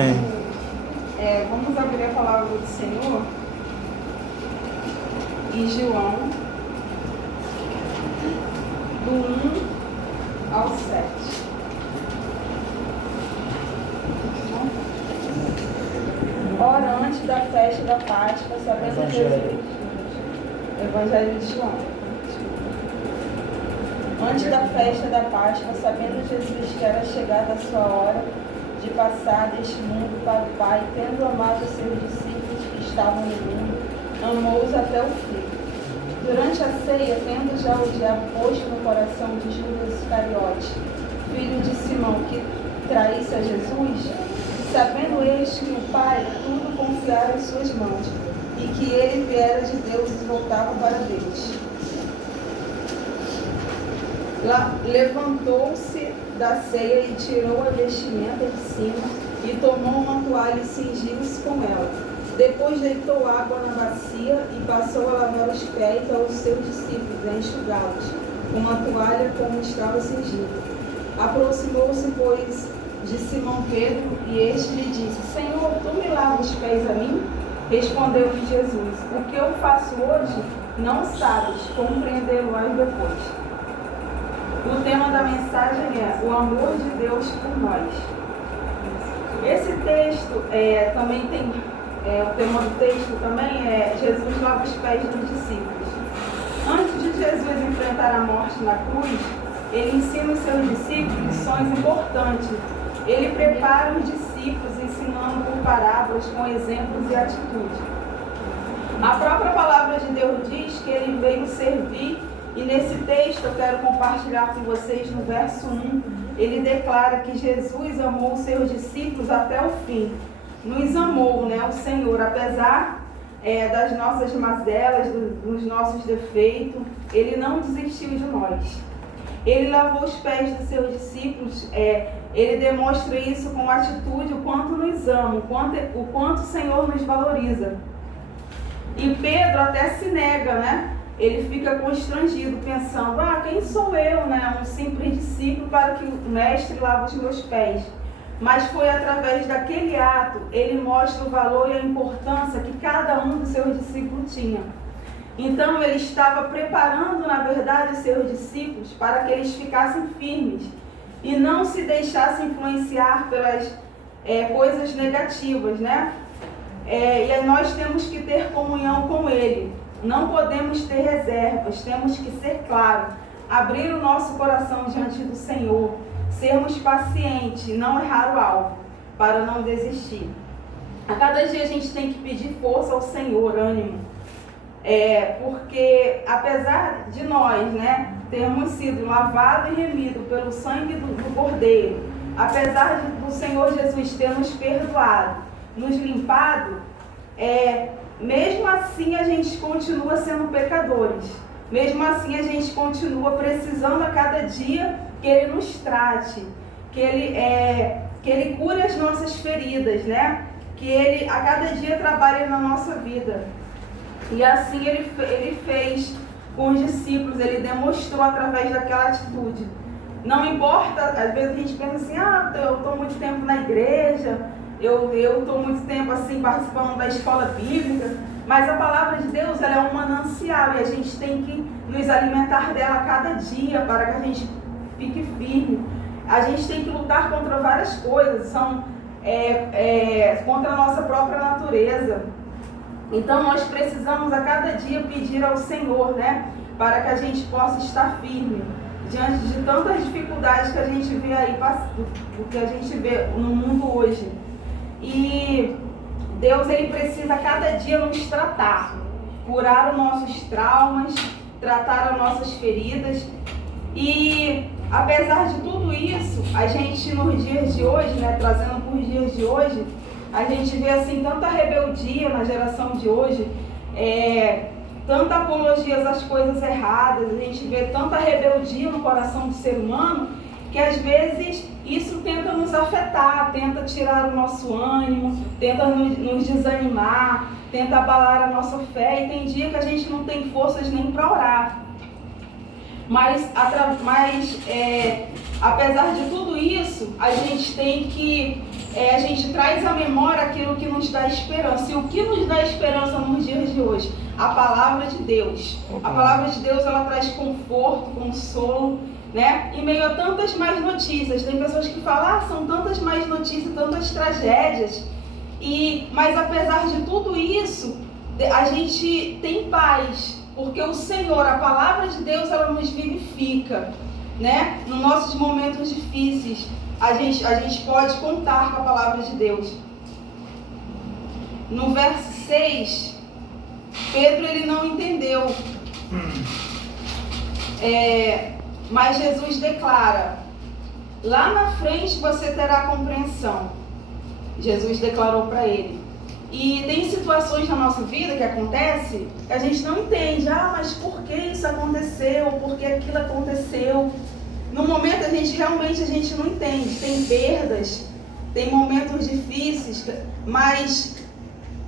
Vamos abrir a palavra do Senhor em João, do 1 ao 7. Ora, antes da festa da Páscoa, sabendo Jesus. Evangelho de João. Antes da festa da Páscoa, sabendo Jesus que era chegada a sua hora de passar deste mundo para o Pai, tendo amado os seus discípulos que estavam no mundo, amou-os até o fim. Durante a ceia, tendo já o diabo posto no coração de Judas Iscariote, filho de Simão, que traísse a Jesus, sabendo eles que o Pai tudo confiara em suas mãos, e que ele viera de Deus e voltava para Deus. Levantou-se da ceia e tirou a vestimenta de cima, e tomou uma toalha e cingiu-se com ela. Depois deitou água na bacia e passou a lavar os pés aos seus discípulos, a enxugá-los com uma toalha como estava cingido. Aproximou-se, pois, de Simão Pedro, e este lhe disse: Senhor, tu me lavas os pés a mim? Respondeu-lhe Jesus: O que eu faço hoje não sabes, compreendê-lo-ás depois. O tema da mensagem é o amor de Deus por nós. Esse texto também tem, o tema do texto também é Jesus lava os pés dos discípulos. Antes de Jesus enfrentar a morte na cruz, ele ensina os seus discípulos lições importantes. Ele prepara os discípulos ensinando por parábolas, com exemplos e atitudes. A própria palavra de Deus diz que ele veio servir. E nesse texto eu quero compartilhar com vocês no verso 1, ele declara que Jesus amou os seus discípulos até o fim. Nos amou, o Senhor, apesar das nossas mazelas, dos nossos defeitos, ele não desistiu de nós. Ele lavou os pés dos seus discípulos, ele demonstra isso com atitude, o quanto nos ama, o quanto o Senhor nos valoriza. E Pedro até se nega, Ele fica constrangido, pensando: quem sou eu, um simples discípulo, para que o mestre lave os meus pés? Mas foi através daquele ato, ele mostra o valor e a importância que cada um dos seus discípulos tinha. Então ele estava preparando, na verdade, os seus discípulos para que eles ficassem firmes e não se deixassem influenciar pelas coisas negativas, E nós temos que ter comunhão com ele. Não podemos ter reservas, temos que ser claros, abrir o nosso coração diante do Senhor, sermos pacientes, não errar o alvo, para não desistir. A cada dia a gente tem que pedir força ao Senhor, ânimo, porque apesar de nós, termos sido lavados e remidos pelo sangue do Cordeiro, apesar do Senhor Jesus ter nos perdoado, nos limpado, mesmo assim a gente continua sendo pecadores. Mesmo assim a gente continua precisando a cada dia que Ele nos trate, que Ele cure as nossas feridas, Que Ele a cada dia trabalhe na nossa vida. E assim Ele fez com os discípulos, Ele demonstrou através daquela atitude. Não importa, às vezes a gente pensa assim: eu estou muito tempo na igreja, eu estou muito tempo assim participando da escola bíblica, mas a palavra de Deus ela é um manancial e a gente tem que nos alimentar dela a cada dia para que a gente fique firme. A gente tem que lutar contra várias coisas, são contra a nossa própria natureza. Então nós precisamos a cada dia pedir ao Senhor, para que a gente possa estar firme diante de tantas dificuldades que a gente vê aí, do que a gente vê no mundo hoje. E Deus ele precisa a cada dia nos tratar, curar os nossos traumas, tratar as nossas feridas. E apesar de tudo isso, a gente nos dias de hoje, trazendo para os dias de hoje, a gente vê assim tanta rebeldia na geração de hoje, tanta apologia às coisas erradas, a gente vê tanta rebeldia no coração do ser humano, que às vezes isso tenta nos afetar, tenta tirar o nosso ânimo, tenta nos desanimar, tenta abalar a nossa fé, e tem dia que a gente não tem forças nem para orar. Mas apesar de tudo isso, a gente tem que a gente traz à memória aquilo que nos dá esperança. E o que nos dá esperança nos dias de hoje? A palavra de Deus. A palavra de Deus, ela traz conforto, consolo, né? Em meio a tantas más notícias. Tem pessoas que falam, são tantas más notícias, tantas tragédias. Mas apesar de tudo isso, a gente tem paz. Porque o Senhor, a palavra de Deus, ela nos vivifica, né? Nos nossos momentos difíceis, a gente pode contar com a palavra de Deus. No verso 6, Pedro ele não entendeu. Mas Jesus declara, lá na frente você terá compreensão. Jesus declarou para ele. E tem situações na nossa vida que acontece que a gente não entende. Mas por que isso aconteceu? Por que aquilo aconteceu? No momento a gente não entende. Tem perdas, tem momentos difíceis, mas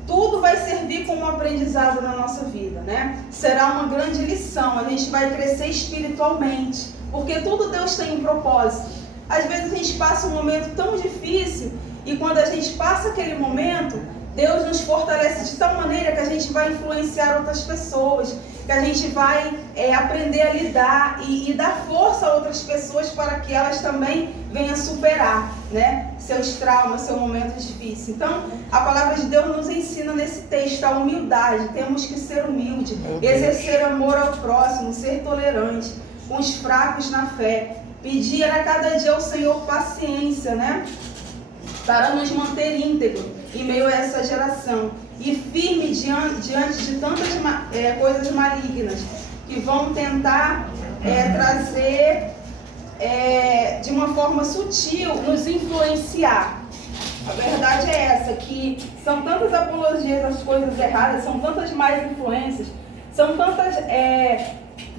tudo vai servir como um aprendizado na nossa vida, né? Será uma grande lição. A gente vai crescer espiritualmente, porque tudo Deus tem um propósito. Às vezes a gente passa um momento tão difícil e quando a gente passa aquele momento, Deus nos fortalece de tal maneira que a gente vai influenciar outras pessoas, que a gente vai aprender a lidar e dar força a outras pessoas para que elas também venham superar, né, seus traumas, seu momento difícil. Então, a palavra de Deus nos ensina nesse texto a humildade. Temos que ser humilde, exercer amor ao próximo, ser tolerante com os fracos na fé, pedir a cada dia ao Senhor paciência, né, para nos manter íntegros em meio a essa geração e firme diante de tantas coisas malignas que vão tentar trazer de uma forma sutil, nos influenciar. A verdade é essa, que são tantas apologias às coisas erradas, são tantas más influências, são tantas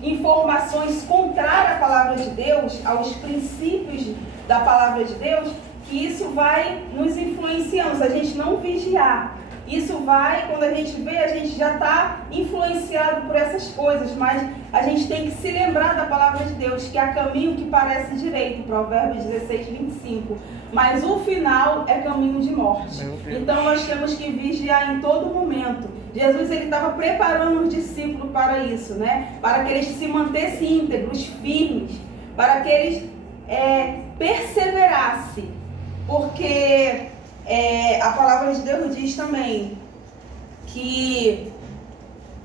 informações contrárias à palavra de Deus, aos princípios da palavra de Deus, que isso vai nos influenciando, se a gente não vigiar. Isso vai, quando a gente vê, a gente já está influenciado por essas coisas, mas a gente tem que se lembrar da palavra de Deus, que há caminho que parece direito, Provérbios 16, 25, mas o final é caminho de morte. Então nós temos que vigiar em todo momento. Jesus ele estava preparando os discípulos para isso, né? Para que eles se mantessem íntegros, firmes, para que eles perseverassem. Porque a palavra de Deus diz também que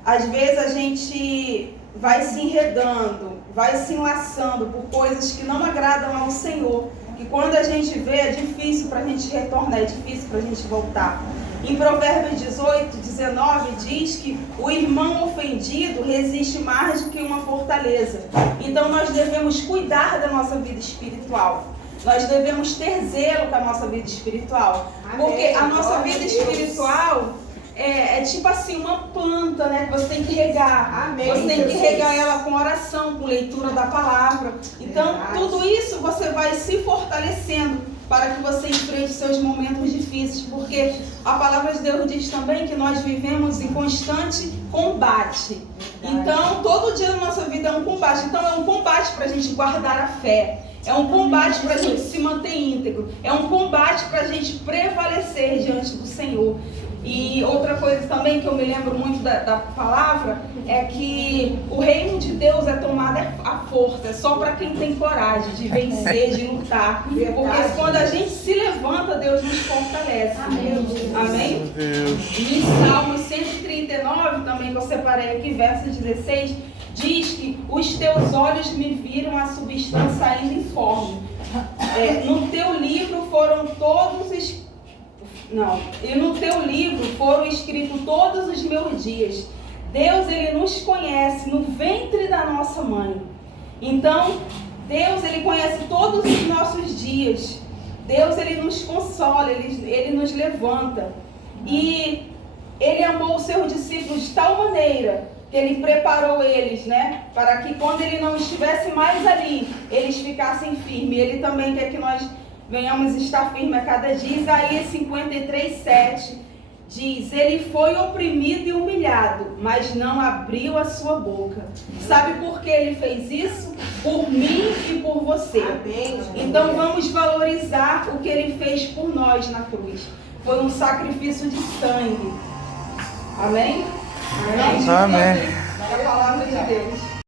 às vezes a gente vai se enredando, vai se enlaçando por coisas que não agradam ao Senhor. Que quando a gente vê é difícil para a gente retornar, é difícil para a gente voltar. Em Provérbios 18, 19 diz que o irmão ofendido resiste mais do que uma fortaleza. Então nós devemos cuidar da nossa vida espiritual. Nós devemos ter zelo com a nossa vida espiritual. Amém. Porque a nossa vida espiritual é tipo assim, uma planta, né? Que você tem que regar. Amém. Você tem que regar ela com oração, com leitura da palavra. Então, tudo isso você vai se fortalecendo para que você enfrente seus momentos difíceis. Porque a palavra de Deus diz também que nós vivemos em constante combate. Então, todo dia na nossa vida é um combate. Então, é um combate para a gente guardar a fé. É um combate para a gente se manter íntegro. É um combate para a gente prevalecer diante do Senhor. E outra coisa também que eu me lembro muito da palavra é que o reino de Deus é tomado à força. É só para quem tem coragem de vencer, de lutar. Porque quando a gente se levanta, Deus nos fortalece. Amém? E em Salmos 139, também que eu separei aqui, verso 16, diz que os teus olhos me viram a substância ainda informe. No teu livro foram no teu livro foram escritos todos os meus dias. Deus, ele nos conhece no ventre da nossa mãe. Então, Deus, ele conhece todos os nossos dias. Deus, ele nos consola, ele nos levanta. E ele amou os seus discípulos de tal maneira que ele preparou eles, né? Para que quando ele não estivesse mais ali, eles ficassem firmes. Ele também quer que nós venhamos estar firmes a cada dia. Isaías 53, 7 diz: ele foi oprimido e humilhado, mas não abriu a sua boca. Sabe por que ele fez isso? Por mim e por você. Amém. Então vamos valorizar o que ele fez por nós na cruz. Foi um sacrifício de sangue. Amém? Amém. É a palavra de Deus.